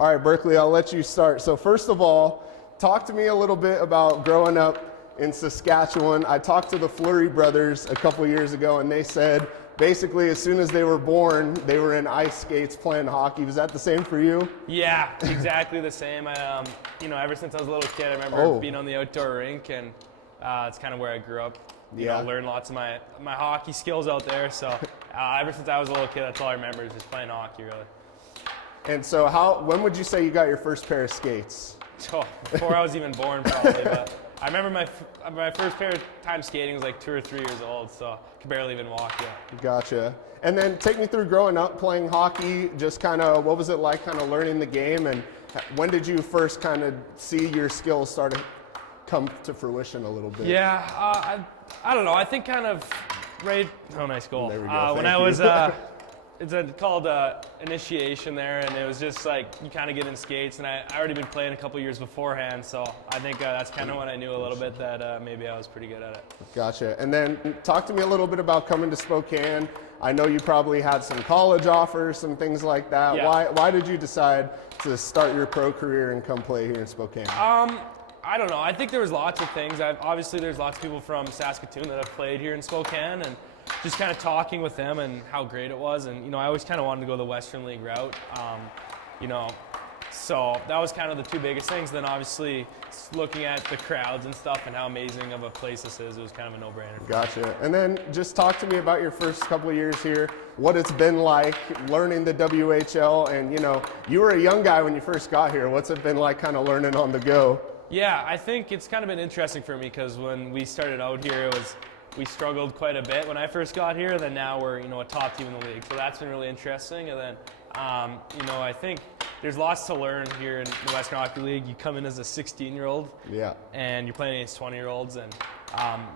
All right, Berkly, I'll let you start. So first of all, talk to me a little bit about growing up in Saskatchewan. I talked to the Fleury brothers a couple years ago, and they said basically as soon as they were born, they were in ice skates playing hockey. Was that the same for you? Yeah, exactly the same. I, ever since I was a little kid, I remember being on the outdoor rink, and it's kind of where I grew up. You know, learned lots of my hockey skills out there. So ever since I was a little kid, that's all I remember is just playing hockey, really. And so when would you say you got your first pair of skates? Oh, before I was even born, probably. But I remember my first pair of time skating was like 2 or 3 years old, so I could barely even walk yet. Gotcha. And then take me through growing up playing hockey, just kind of what was it like kind of learning the game, and when did you first kind of see your skills start to come to fruition a little bit? Yeah, I don't know. I think kind of right. Oh, nice goal. There we go. When I was, it's called initiation there, and it was just like you kind of get in skates, and I already been playing a couple years beforehand, so I think that's kind of when I knew a little bit that maybe I was pretty good at it. Gotcha. And then talk to me a little bit about coming to Spokane. I know you probably had some college offers, some things like that. Yeah. Why did you decide to start your pro career and come play here in Spokane? I don't know. I think there was lots of things. Obviously, there's lots of people from Saskatoon that have played here in Spokane, and just kind of talking with them and how great it was. And, I always kind of wanted to go the Western League route, so that was kind of the two biggest things. Then obviously looking at the crowds and stuff and how amazing of a place this is, it was kind of a no-brainer. Gotcha. And then just talk to me about your first couple of years here, what it's been like learning the WHL, and, you were a young guy when you first got here. What's it been like kind of learning on the go? Yeah, I think it's kind of been interesting for me because when we started out here, we struggled quite a bit when I first got here. Then now we're a top team in the league, so that's been really interesting. And then I think there's lots to learn here in the Western Hockey League. You come in as a 16-year-old, and you're playing against 20-year-olds, and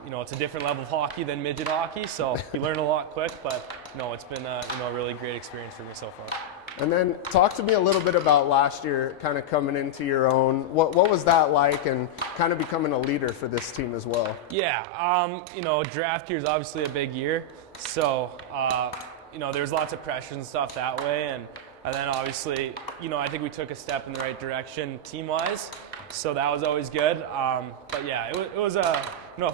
it's a different level of hockey than midget hockey. So you learn a lot quick, but it's been a really great experience for me so far. And then talk to me a little bit about last year, kind of coming into your own. What was that like, and kind of becoming a leader for this team as well? Yeah, draft year is obviously a big year, so there's lots of pressures and stuff that way, and then obviously I think we took a step in the right direction team-wise, so that was always good. But yeah, it was a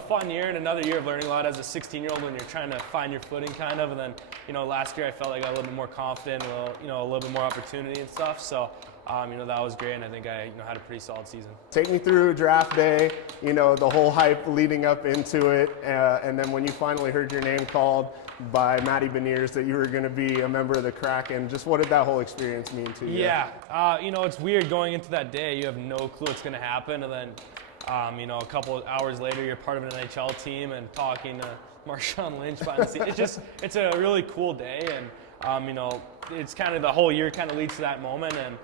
fun year and another year of learning a lot as a 16-year-old when you're trying to find your footing kind of. And then last year I felt like I got a little bit more confident, a little bit more opportunity and stuff. So that was great, and I think I had a pretty solid season. Take me through draft day, the whole hype leading up into it, and then when you finally heard your name called by Matty Beniers that you were going to be a member of the Kraken, just what did that whole experience mean to you? Yeah, it's weird going into that day. You have no clue what's going to happen, and then a couple of hours later you're part of an NHL team and talking to Marshawn Lynch behind the scenes. It's a really cool day, and it's kind of the whole year kind of leads to that moment, and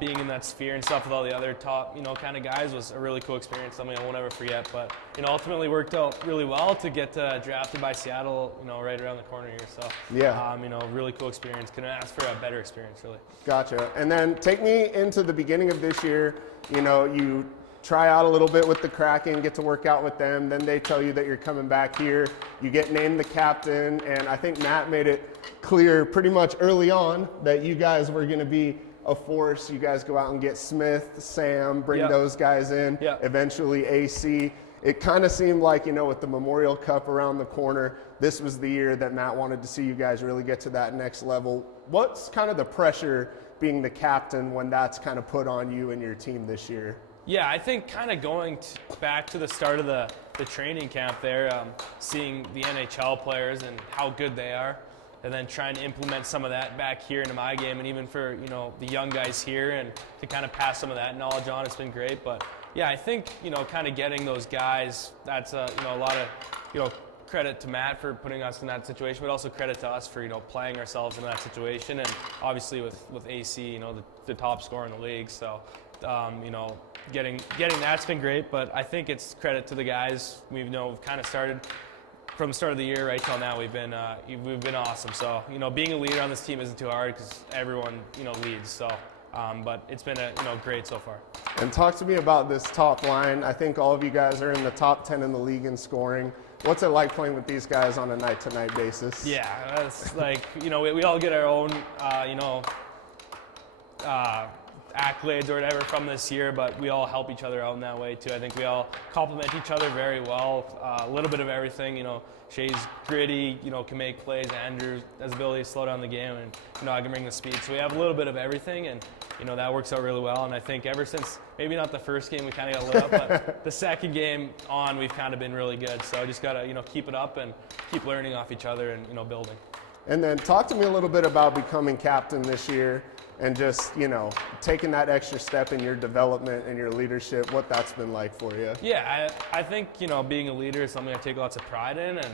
being in that sphere and stuff with all the other top, kind of guys was a really cool experience, something I won't ever forget. But, ultimately worked out really well to get drafted by Seattle, right around the corner here. So, yeah, really cool experience. Couldn't ask for a better experience, really. Gotcha. And then take me into the beginning of this year. You try out a little bit with the Kraken, get to work out with them. Then they tell you that you're coming back here. You get named the captain, and I think Matt made it clear pretty much early on that you guys were going to be a force. You guys go out and get Smith, Sam, bring those guys in, eventually AC. It kind of seemed like, with the Memorial Cup around the corner, this was the year that Matt wanted to see you guys really get to that next level. What's kind of the pressure being the captain when that's kind of put on you and your team this year? Yeah, I think kind of going back to the start of the training camp there, seeing the NHL players and how good they are, and then trying to implement some of that back here into my game, and even for the young guys here, and to kind of pass some of that knowledge on, it's been great. But yeah, I think kind of getting those guys, that's a lot of credit to Matt for putting us in that situation, but also credit to us for playing ourselves in that situation, and obviously with AC, the top scorer in the league. So getting that's been great, but I think it's credit to the guys. We've kind of started from the start of the year right till now. We've been awesome. So being a leader on this team isn't too hard because everyone leads. So but it's been great so far. And talk to me about this top line. I think all of you guys are in the top 10 in the league in scoring. What's it like playing with these guys on a night-to-night basis? Yeah, that's like we all get our own accolades or whatever from this year, but we all help each other out in that way too. I think we all complement each other very well. A little bit of everything, you know. Shay's gritty, you know, can make plays. Andrew has the ability to slow down the game, and you know, I can bring the speed. So we have a little bit of everything, and you know, that works out really well. And I think ever since maybe not the first game we kind of got lit up, but the second game on, we've kind of been really good. So I just gotta, you know, keep it up and keep learning off each other and, you know, building. And then talk to me a little bit about becoming captain this year and just, you know, taking that extra step in your development and your leadership, what that's been like for you. Yeah, I think, you know, being a leader is something I take lots of pride in, and,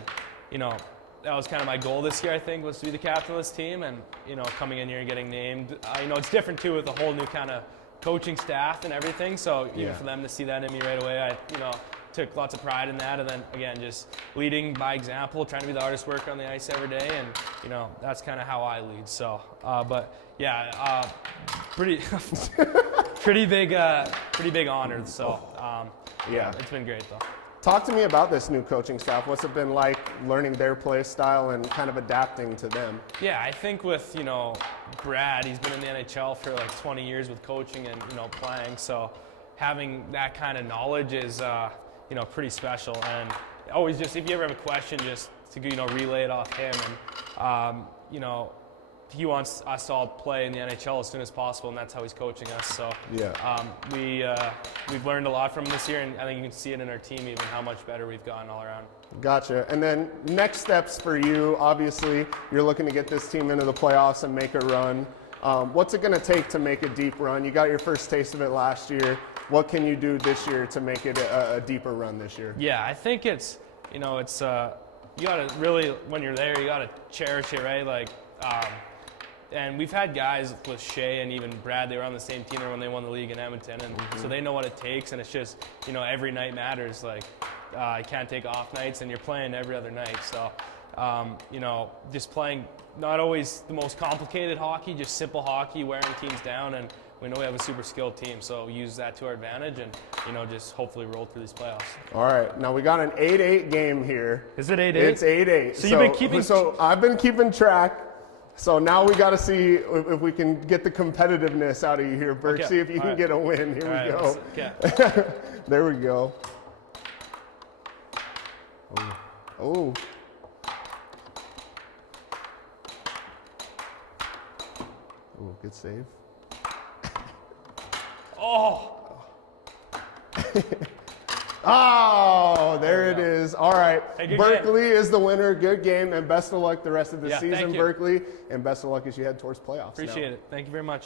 you know, that was kind of my goal this year, I think, was to be the captain of this team, and, you know, coming in here and getting named. You know, it's different too with a whole new kind of coaching staff and everything, so even for them to see that in me right away, I, you know, took lots of pride in that, and then again, just leading by example, trying to be the hardest worker on the ice every day, and you know, that's kind of how I lead. So, but yeah, pretty big honor. So, yeah, it's been great though. Talk to me about this new coaching staff. What's it been like learning their play style and kind of adapting to them? Yeah, I think with, you know, Brad, he's been in the NHL for like 20 years with coaching and, you know, playing. So having that kind of knowledge is, you know, pretty special. And always just, if you ever have a question, just to, you know, relay it off him. And, you know, he wants us to all play in the NHL as soon as possible, and that's how he's coaching us. So we've learned a lot from him this year, and I think you can see it in our team even how much better we've gotten all around. Gotcha. And then next steps for you, obviously, you're looking to get this team into the playoffs and make a run. What's it going to take to make a deep run? You got your first taste of it last year. What can you do this year to make it a deeper run this year? Yeah, I think it's, you know, it's, you got to really, when you're there, you got to cherish it, right? Like, and we've had guys with Shay and even Brad, they were on the same team when they won the league in Edmonton, and so they know what it takes, and it's just, you know, every night matters. Like, you can't take off nights, and you're playing every other night. So, you know, just playing not always the most complicated hockey, just simple hockey, wearing teams down, and we know we have a super skilled team, so use that to our advantage and, you know, just hopefully roll through these playoffs. All right. Now we got an 8-8 game here. Is it 8-8? It's 8-8. So you've been keeping... So I've been keeping track. So now we got to see if we can get the competitiveness out of you here, Berk. Okay. See if you can get a win. Here we go. Okay. There we go. Oh. Oh, good save. Oh. Oh, there it is. All right. Hey, Berkly is the winner. Good game, and best of luck the rest of the season, thank you. Berkly. And best of luck as you head towards playoffs. Appreciate it. Thank you very much.